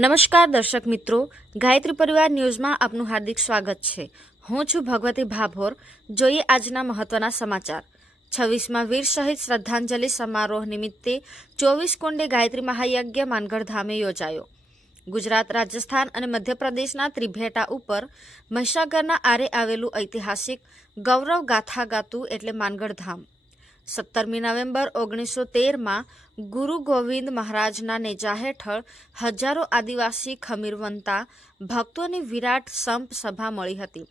નમસ્કાર દર્શક મિત્રો, ગાયત્રી પરિવાર ન્યૂઝમાં આપનું હાર્દિક સ્વાગત છે. હું છું ભગવતી ભાભોર. જોઈએ આજના મહત્વના સમાચાર. છવ્વીસમાં વીર શહીદ શ્રદ્ધાંજલિ સમારોહ નિમિત્તે ચોવીસ કુંડે ગાયત્રી મહાયજ્ઞ માનગઢ ધામે યોજાયો. ગુજરાત, રાજસ્થાન અને મધ્યપ્રદેશના ત્રિભેટા ઉપર મહીસાગરના આરે આવેલું ઐતિહાસિક ગૌરવ ગાથા ગાતું એટલે માનગઢ ધામ સત્તરમી નવેમ્બર ઓગણીસો તેરમાં ગુરુ ગોવિંદ મહારાજના નેજા હેઠળ હજારો આદિવાસી ખમીરવંતા ભક્તોની વિરાટ સંપ સભા મળી હતી.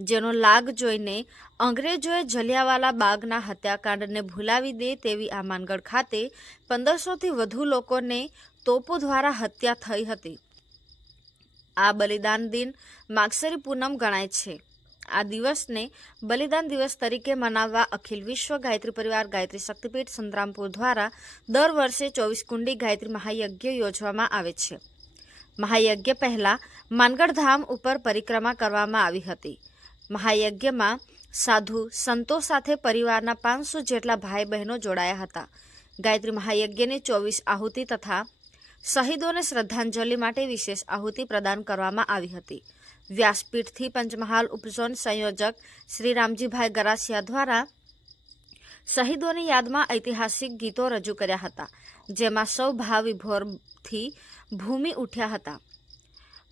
જેનો લાગ જોઈને અંગ્રેજોએ જલિયાવાલા બાગના હત્યાકાંડને ભૂલાવી દે તેવી આ માનગઢ ખાતે પંદરસોથી વધુ લોકોને તોપો દ્વારા હત્યા થઈ હતી. આ બલિદાન દિન માગસરી પૂનમ ગણાય છે. આ દિવસને બલિદાન દિવસ તરીકે મનાવવા અખિલ વિશ્વ ગાયત્રી પરિવાર ગાયત્રી શક્તિપીઠ સંતરામપુર દ્વારા દર વર્ષે ચોવીસ કુંડી ગાયત્રી મહાયજ્ઞ યોજવામાં આવે છે. મહાયજ્ઞ પહેલા માનગઢ ધામ ઉપર પરિક્રમા કરવામાં આવી હતી. મહાયજ્ઞમાં સાધુ સંતો સાથે પરિવારના પાંચસો જેટલા ભાઈ બહેનો જોડાયા હતા. ગાયત્રી મહાયજ્ઞની ચોવીસ આહુતિ તથા શહીદોને શ્રદ્ધાંજલિ માટે વિશેષ આહુતિ પ્રદાન કરવામાં આવી હતી. વ્યાસપીઠથી પંચમહાલ ઉપઝોન સંયોજક શ્રી રામજીભાઈ ગરાસિયા દ્વારા શહીદોની યાદમાં ઐતિહાસિક ગીતો રજૂ કર્યા હતા, જેમાં સૌ ભાવ વિભોરથી ભૂમિ ઉઠ્યા હતા.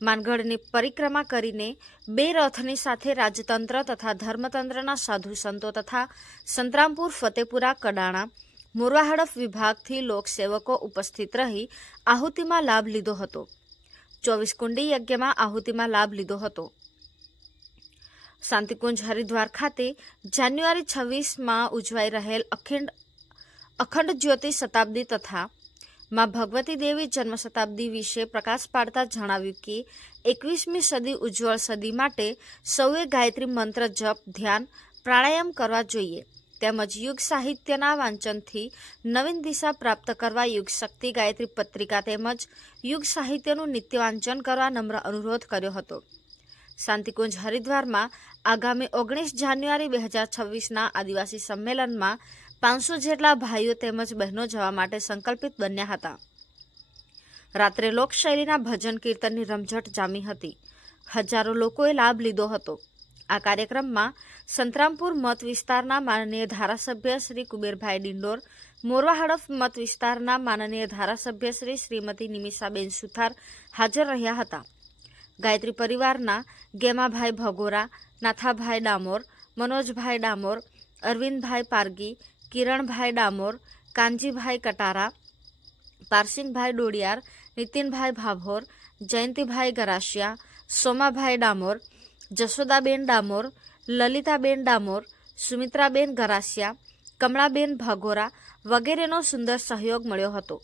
માનગઢની પરિક્રમા કરીને બે રથની સાથે રાજતંત્ર તથા ધર્મતંત્રના સાધુ સંતો તથા સંતરામપુર, ફતેપુરા, કડાણા મોરવા હડફ વિભાગથી લોકસેવકો ઉપસ્થિત રહી આહુતિમાં લાભ લીધો હતો. ચોવીસ કુંડી યજ્ઞમાં આહુતિમાં લાભ લીધો હતો. શાંતિકુંજ હરિદ્વાર ખાતે જાન્યુઆરી છવ્વીસમાં ઉજવાઈ રહેલ અખંડ અખંડ જ્યોતિ શતાબ્દી તથા માં ભગવતી દેવી જન્મ શતાબ્દી વિશે પ્રકાશ પાડતા જણાવ્યું કે, એકવીસમી સદી ઉજ્જવળ સદી માટે સૌએ ગાયત્રી મંત્ર જપ, ધ્યાન, પ્રાણાયામ કરવા જોઈએ. તેમજ યુગ સાહિત્યના વાંચનથી નવીન દિશા પ્રાપ્ત કરવા યુગ શક્તિ ગાયત્રી પત્રિકા તેમજ યુગ સાહિત્યનું નિત્ય વાંચન કરવા નમ્ર અનુરોધ કર્યો હતો. શાંતિકુંજ હરિદ્વારમાં આગામી ઓગણીસ જાન્યુઆરી બે હજાર છવ્વીસના આદિવાસી સંમેલનમાં પાંચસો જેટલા ભાઈઓ તેમજ બહેનો જવા માટે સંકલ્પિત બન્યા હતા. રાત્રે લોકશૈલીના ભજન કીર્તનની રમઝટ જામી હતી. હજારો લોકોએ લાભ લીધો હતો. આ કાર્યક્રમમાં સંતરામપુર મત વિસ્તારના માનનીય ધારાસભ્ય શ્રી કુબેરભાઈ ડિંડોર, મોરવા હડફ મત વિસ્તારના માનનીય ધારાસભ્ય શ્રી શ્રીમતી નિમિષાબેન સુથાર હાજર રહ્યા હતા. ગાયત્રી પરિવારના ગેમાભાઈ ભગોરા, નાથાભાઈ ડામોર, મનોજભાઈ ડામોર, અરવિંદભાઈ પારગી, કિરણભાઈ ડામોર, કાનજીભાઈ કટારા, પારસિંગભાઈ ડોડિયાર, નીતિનભાઈ ભાભોર, જયંતિભાઈ ગરાશિયા સોમાભાઈ ડામોર જશોદાબેન ડામોર, લલિતાબેન ડામોર, સુમિત્રાબેન ગરાસિયા, કમળાબેન ભાગોરા વગેરેનો સુંદર સહયોગ મળ્યો હતો.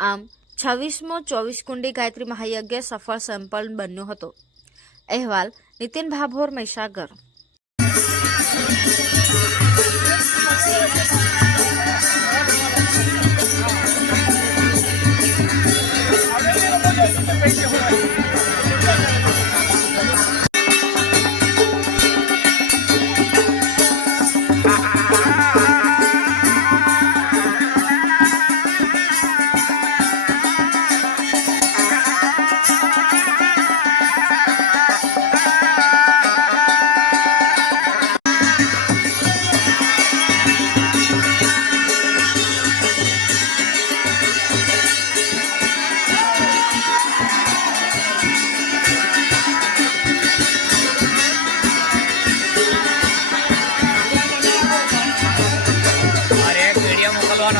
આમ, છવ્વીસમો ચોવીસ કુંડી ગાયત્રી મહાયજ્ઞ સફળ સંપન્ન બન્યો હતો. અહેવાલ, નીતિન ભાભોર, મહીસાગર.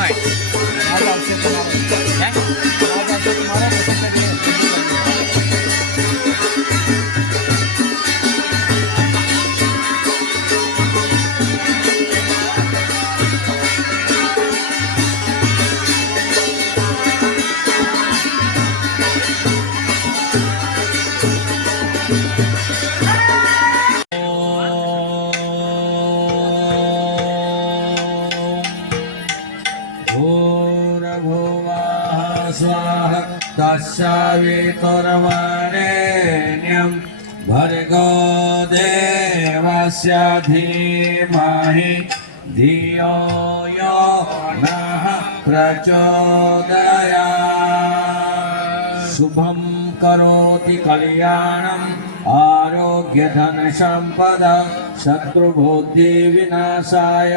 哎，好，谢谢。तस्सवितुर्वरेण्यं भर्गो देवस्य धीमहि धियो यो नः प्रचोदयात् शुभं करोति कल्याणम् आरोग्य धन सम्पद शत्रुबुद्धिविनाशाय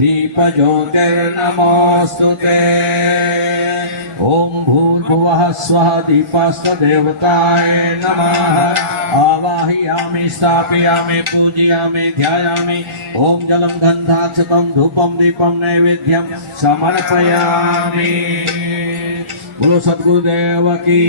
दीपज्योतिर्नमोऽस्तु ते ॐ भूर्भुवः स्वः दीपस्तदेवताय नमः आवाहयामि स्थापयामि पूजयामि ध्यायामि ॐ जलं गन्धाक्षतं धूपं दीपं नैवेद्यं समर्पयामि बोलो सद्गुरुदेव की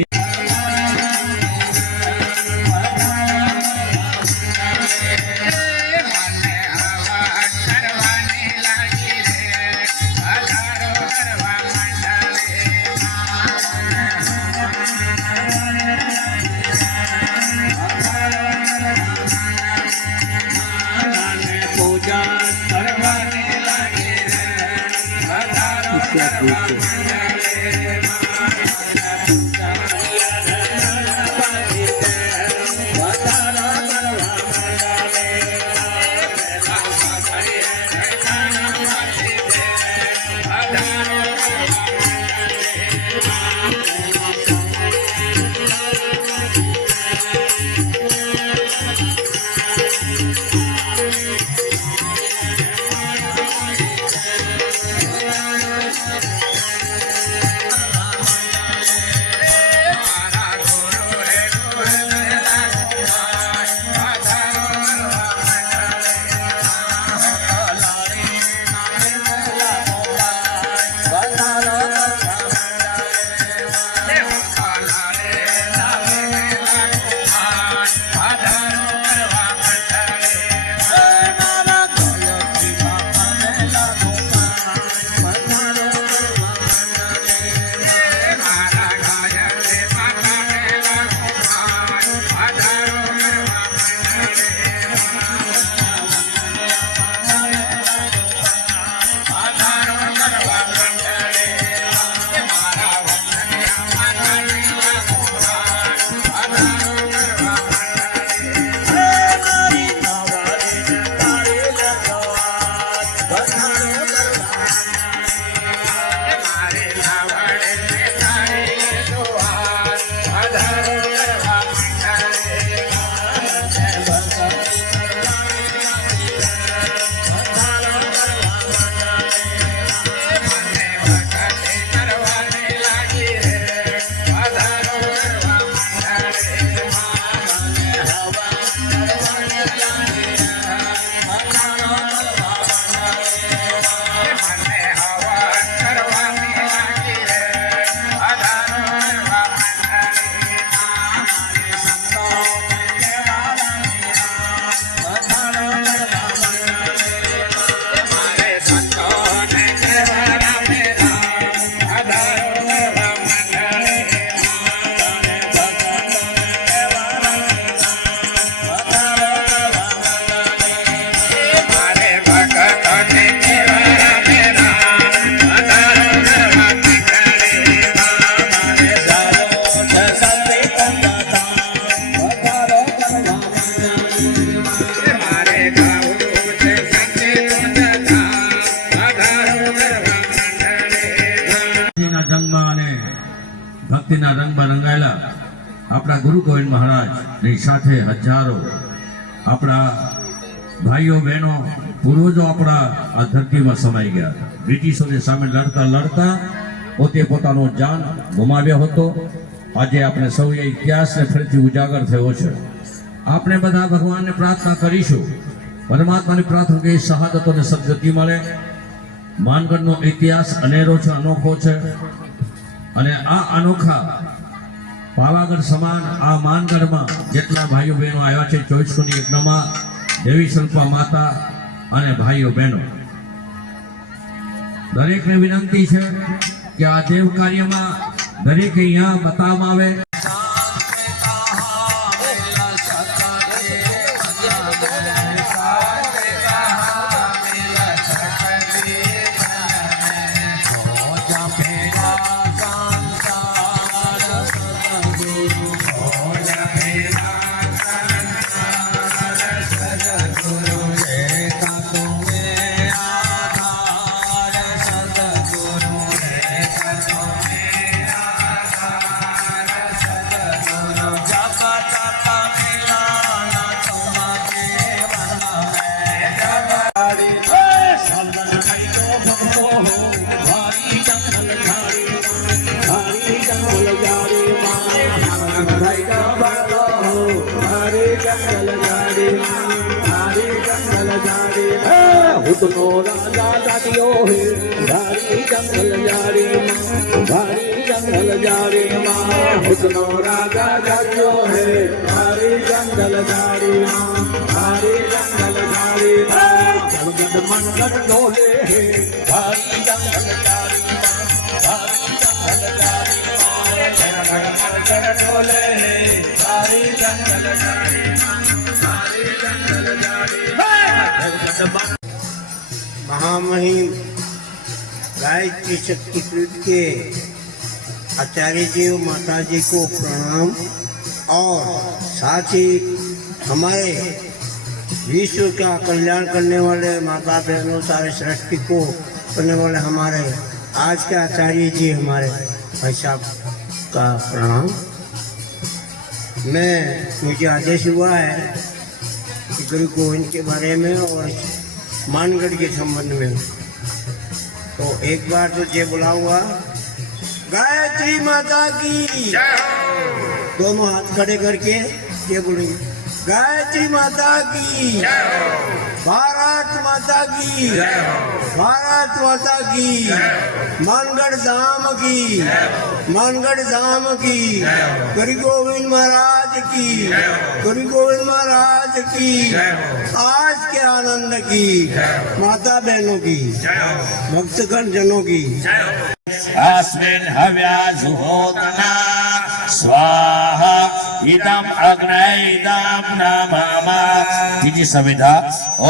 રંગાયેલા આપણા ગુરુ ગોવિંદ મહારાજની સાથે હજારો આપણા ભાઈઓ, બહેનો, પૂર્વજો આપણા આ ધરતીમાં સમાઈ ગયા હતા. બ્રિટિશોની સામે લડતા લડતા પોતે પોતાનો જાન ગુમાવ્યો હતો. આજે આપણે સૌ એ ઇતિહાસને ફરીથી ઉજાગર થયો છે. આપણે બધા ભગવાનને પ્રાર્થના કરીશું. પરમાત્માની પ્રાર્થના કે શહાદતોને સદગતિ મળે. માનગઢનો ઇતિહાસ અનેરો છે, અનોખો છે. અને આ અનોખા પાવાગઢ સમાન આ માનગઢમાં જેટલા ભાઈઓ બહેનો આવ્યા છે ચોવીસોની યજ્ઞમાં, દેવી શિલ્પા માતા અને ભાઈઓ બહેનો. દરેકને વિનંતી છે કે આ દેવ કાર્યમાં દરેક અહીંયા બતાવવામાં આવે. સૂતનો રાજા જાગ્યો હે ધારી જંગલ જારી ધારી જંગલ જારી માં સૂતનો રાજા જાગ્યો હે ધારી જંગલ જારી ધારી જંગલ જારી જગત મંગલ નો હે ધારી महामहिम गायत्री शक्तिपीठ के आचार्य जी और माता जी को प्रणाम और साथ ही हमारे विश्व का कल्याण करने वाले माता बहनों, सारे सृष्टि को करने वाले हमारे आज के आचार्य जी हमारे भाई साहब का प्रणाम। मैं, मुझे आदेश हुआ है गुरु गोविंद के बारे में और मानगढ़ के संबंध में। तो एक बार तो ये बुलाऊँगा गायत्री माता की। दोनों हाथ खड़े करके ये बोलेंगे, गायत्री माता की। भारत माता की भारत माता की मानगढ़ धाम की मानगढ़ धाम की गुरु गोविंद महाराज की गुरु गोविंद महाराज की आज के आनंद की माता बहनों की भक्तगण जनों की अस्मिन् हव्याजुहोतना स्वाहा ઈદમ અગ્નૈદમ નમામા તિતિ સમિધા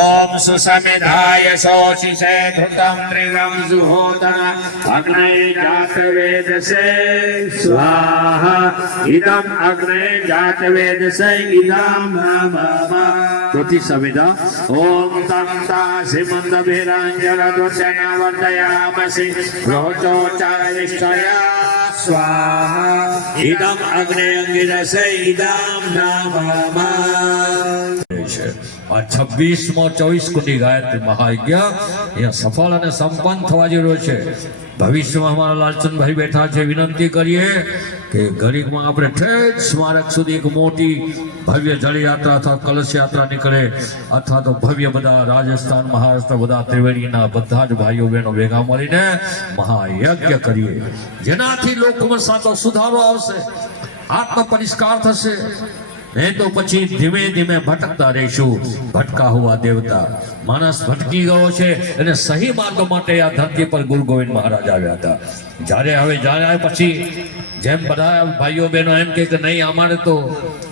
ઓમ સુસમિધાય શોષિષે ધૃતમ ત્રિગમ સુહોતન અગ્નૈ જાત વેદસે, સ્વાહા. ઈદમ અગ્નૈ જાત વેદસે, ઈદમ નમામા ચોથી સંવિધા ઓમ તમ તાસી મંદ ભીરાંજન દ્વચન વર્તયામસી રોચો ચારિષ્ઠયા, સ્વાહા. ઇદમ અગ્ને અંગિરસ ઇદમ નામ છે. આ છવ્વીસમાં ચોવીસ કુંડી ગાયત્રી મહાયજ્ઞ અહીંયા સફળ અને સંપન્ન થવા જેવો છે. ભવિષ્યમાં અમારા લાલચંદભાઈ બેઠા છે. વિનંતી કરીએ કે ગરીબમાં આપણે ઠેઠ સ્મારક સુધી એક મોટી ભવ્ય જળયાત્રા અથવા કલશ યાત્રા નીકળે અથવા તો ભવ્ય બધા રાજસ્થાન, મહારાષ્ટ્ર, બધા ત્રિવેણીના બધા જ ભાઈઓ, બહેનો ભેગા મળીને મહાયજ્ઞ કરીએ. જેનાથી લોકમાં સાચો સુધારો આવશે આત્મ પરિષ્કાર થશે નહીં તો પછી ધીમે ધીમે ભટકતા રહીશું. ભટકા હોવા દેવતા. માણસ ભટકી ગયો છે અને સહી માર્ગ માટે આ ધરતી પર ગુરુ ગોવિંદ મહારાજ આવ્યા હતા. જ્યારે હવે જ્યારે પછી જેમ બધા ભાઈઓ બહેનો એમ કે નહીં, અમારે તો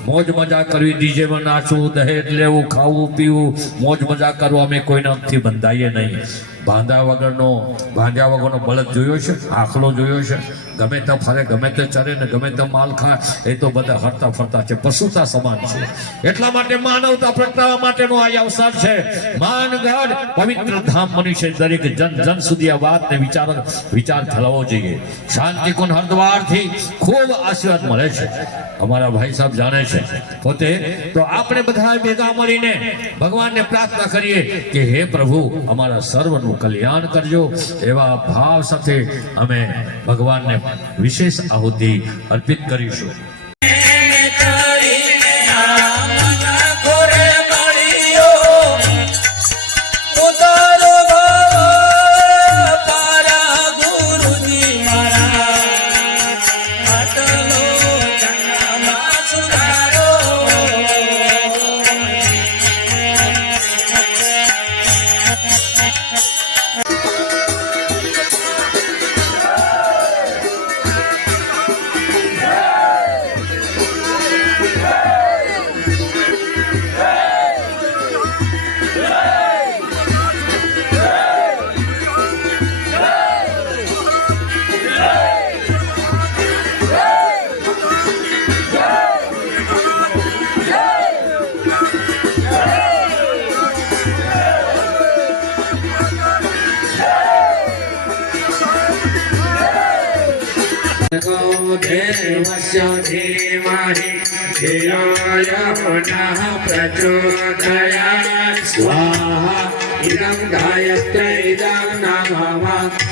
મોજ મજા કરવી ડીજેમાં નાચવું, દહેજ લેવું, ખાવું, પીવું, મોજ મજા કરવું, અમે કોઈના અંગથી બંધાઈએ નહીં. બાંધા વગરનો, બાંધ્યા વગરનો બળદ જોયો છે, આખલો જોયો છે. ગમે તે ફરે, ગમે તે ચરે ને ગમે તે માલ ખાય, એ તો બધા હરતા ફરતા છે, પશુતા સમાન છે. એટલા માટે માનવતા પ્રગટાવવા માટેનો આ અવસર છે. માનગઢ પવિત્ર ધામ મનુષ્ય દરેક જન જન સુધી આ વાતને વિચાર વિચાર ફેલાવવો જોઈએ. શાંતિકુંજ હરદ્વારથી ખૂબ આશીર્વાદ મળે છે. અમારા ભાઈ સાહેબ જાણે છે. પોતે, તો આપણે બધા ભેગા મળીને ભગવાનને પ્રાર્થના કરીએ કે હે પ્રભુ, અમારા સર્વનું કલ્યાણ કરજો એવા ભાવ સાથે અમે ભગવાનને વિશેષ આહુતિ અર્પિત કરીશું. देवस्य धीमहि धियो यो नः प्रचोदयात् स्वाहा इदं गायत्र्यै इदं नमः